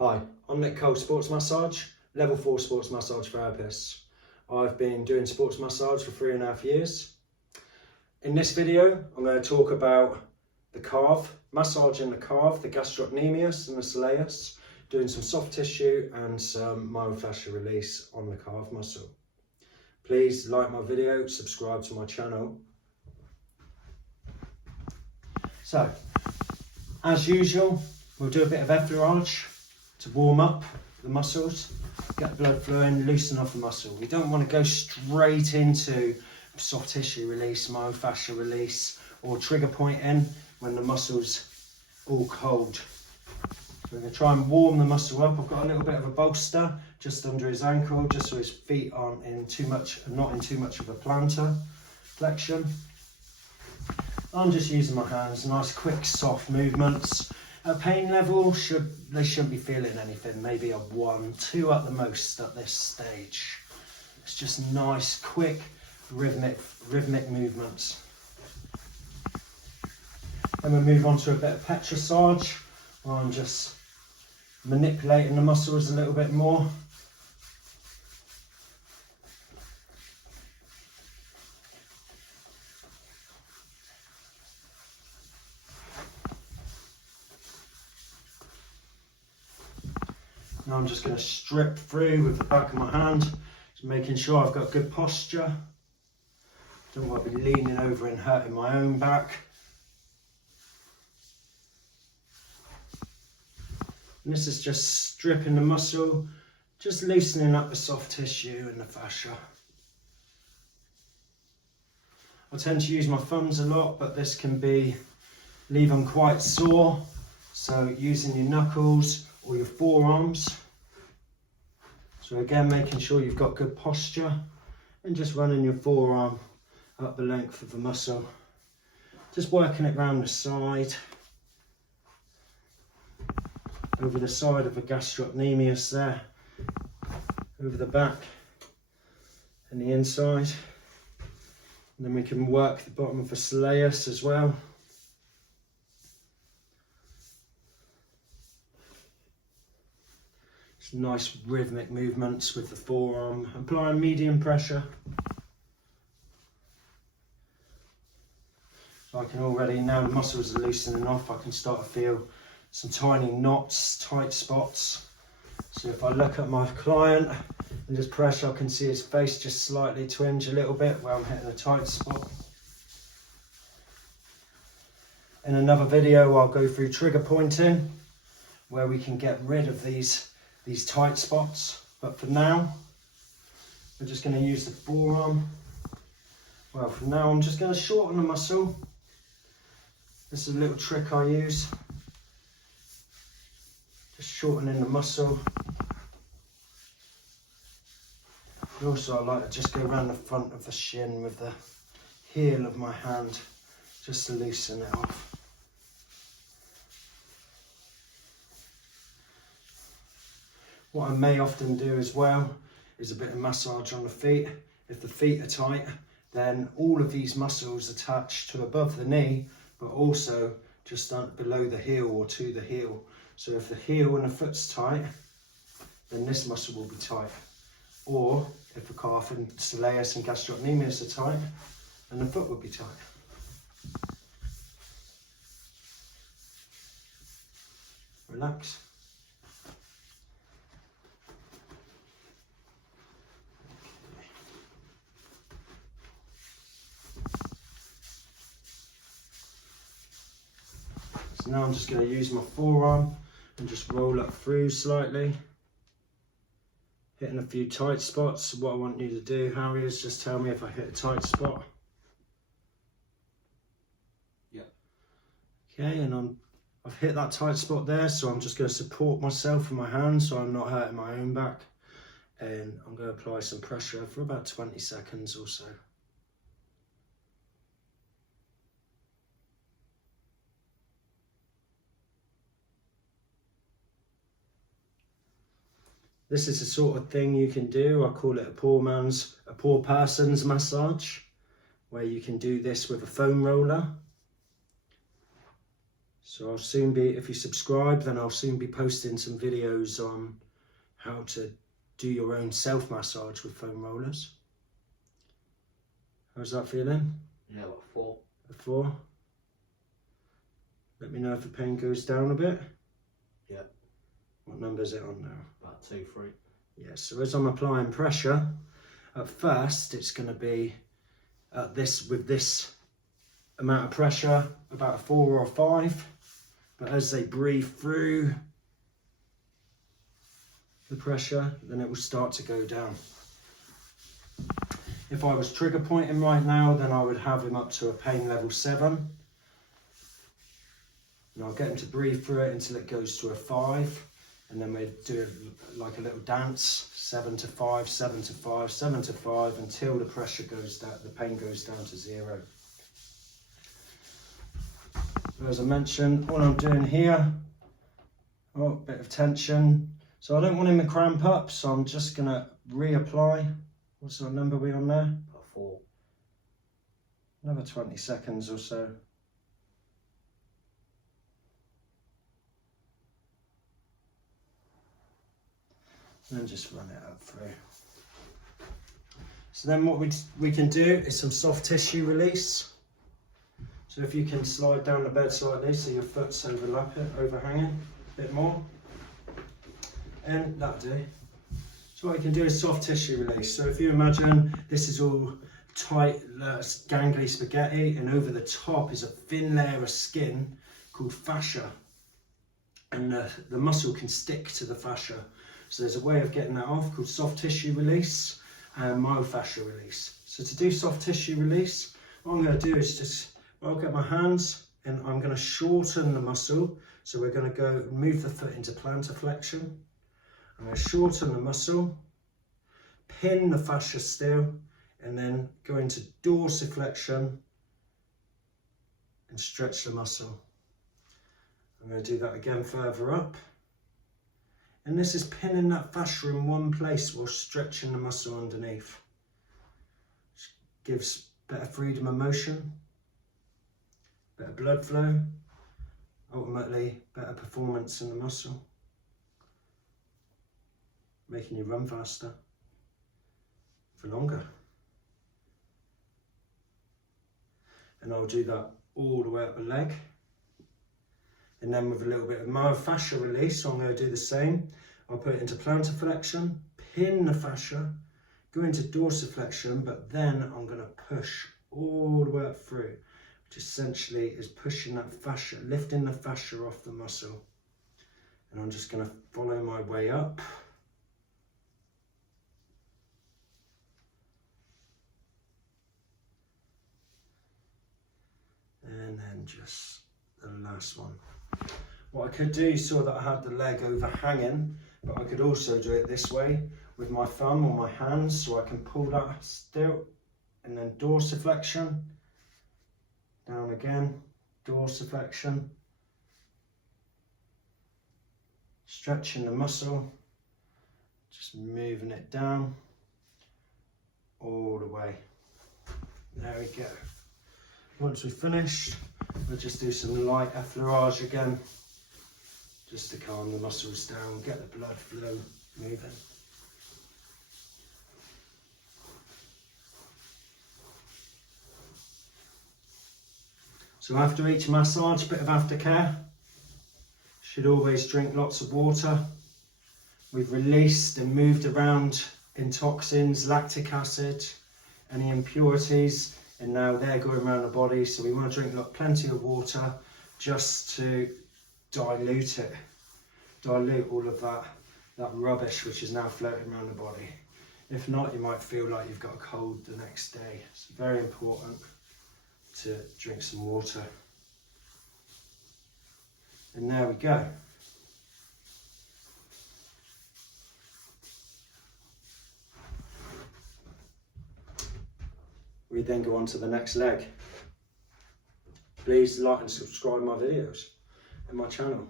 Hi, I'm Calves Sports Massage, level 4 sports massage therapist. I've been doing sports massage for 3.5 years. In this video, I'm going to talk about the calve, massaging the calve, the gastrocnemius and the soleus, doing some soft tissue and some myofascial release on the calf muscle. Please like my video, subscribe to my channel. So, as usual, we'll do a bit of effleurage to warm up the muscles, get blood flowing, loosen off the muscle. We don't want to go straight into soft tissue release, myofascial release, or trigger point in when the muscle's all cold. So we're going to try and warm the muscle up. I've got a little bit of a bolster just under his ankle, just so his feet aren't in too much, not in too much of a plantar flexion. I'm just using my hands, nice quick soft movements. At pain level, they shouldn't be feeling anything, maybe a 1, 2 at the most at this stage. It's just nice, quick, rhythmic movements. Then we move on to a bit of petrissage, where I'm just manipulating the muscles a little bit more. Now I'm just going to strip through with the back of my hand, just making sure I've got good posture. Don't want to be leaning over and hurting my own back. And this is just stripping the muscle, just loosening up the soft tissue and the fascia. I tend to use my thumbs a lot, but this can leave them quite sore. So using your knuckles or your forearms. So again, making sure you've got good posture and just running your forearm up the length of the muscle. Just working it round the side, over the side of the gastrocnemius there, over the back and the inside. And then we can work the bottom of the soleus as well. Nice rhythmic movements with the forearm, applying medium pressure. So I can already, now the muscles are loosening off, I can start to feel some tiny knots, tight spots. So if I look at my client and just pressure, I can see his face just slightly twinge a little bit where I'm hitting a tight spot. In another video, I'll go through trigger pointing, where we can get rid of these tight spots, but for now we're just going to use the forearm. Well, for now I'm just going to shorten the muscle. This is a little trick I use, just shortening the muscle. And also I like to just go around the front of the shin with the heel of my hand, just to loosen it off. What I may often do as well is a bit of massage on the feet. If the feet are tight, then all of these muscles attach to above the knee, but also just below the heel or to the heel. So if the heel and the foot's tight, then this muscle will be tight. Or if the calf and soleus and gastrocnemius are tight, then the foot will be tight. Relax. So now I'm just going to use my forearm and just roll up through slightly, hitting a few tight spots. What I want you to do, Harry, is just tell me if I hit a tight spot. Yeah. Okay, and I've hit that tight spot there, so I'm just going to support myself with my hand so I'm not hurting my own back. And I'm going to apply some pressure for about 20 seconds or so. This is the sort of thing you can do. I call it a poor person's massage, where you can do this with a foam roller. So I'll soon be, if you subscribe, then I'll soon be posting some videos on how to do your own self-massage with foam rollers. How's that feeling? Yeah, about 4. A 4? Let me know if the pain goes down a bit. Yeah. What number is it on now? About 2, 3. Yeah, so as I'm applying pressure, at first it's going to be at this, with this amount of pressure, about a 4 or a 5. But as they breathe through the pressure, then it will start to go down. If I was trigger pointing right now, then I would have him up to a pain level 7. And I'll get him to breathe through it until it goes to a 5. And then we do it like a little dance, 7 to 5, 7 to 5, 7 to 5, until the pressure goes down, the pain goes down to 0. As I mentioned, all I'm doing here, oh, bit of tension. So I don't want him to cramp up, so I'm just going to reapply. What's our number we on there? About 4. Another 20 seconds or so. And then just run it up through. So then what we can do is some soft tissue release. So if you can slide down the bed slightly so your foot's overhanging a bit more. And that'll do. So what you can do is soft tissue release. So if you imagine this is all tight, gangly spaghetti, and over the top is a thin layer of skin called fascia. And the muscle can stick to the fascia. So there's a way of getting that off called soft tissue release and myofascial release. So to do soft tissue release, what I'm going to do is just, I'll get my hands and I'm going to shorten the muscle. So we're going to go move the foot into plantar flexion. I'm going to shorten the muscle, pin the fascia still, and then go into dorsiflexion and stretch the muscle. I'm going to do that again further up. And this is pinning that fascia in one place while stretching the muscle underneath. Which gives better freedom of motion, better blood flow, ultimately better performance in the muscle, making you run faster for longer. And I'll do that all the way up the leg. And then with a little bit of myofascial release, so I'm going to do the same. I'll put it into plantar flexion, pin the fascia, go into dorsiflexion, but then I'm going to push all the way up through, which essentially is pushing that fascia, lifting the fascia off the muscle. And I'm just going to follow my way up. And then just the last one. What I could do, you saw that I had the leg overhanging, but I could also do it this way with my thumb on my hands, so I can pull that still, and then dorsiflexion, down again, dorsiflexion, stretching the muscle, just moving it down all the way. There we go. Once we've finished, we'll just do some light effleurage again, just to calm the muscles down, get the blood flow moving. So after each massage, a bit of aftercare. Should always drink lots of water. We've released and moved around in toxins, lactic acid, any impurities, and now they're going around the body. So we want to drink plenty of water just to dilute all of that rubbish which is now floating around the body. If not, you might feel like you've got a cold the next day. It's very important to drink some water. And there we go. We then go on to the next leg. Please like and subscribe my videos and my channel.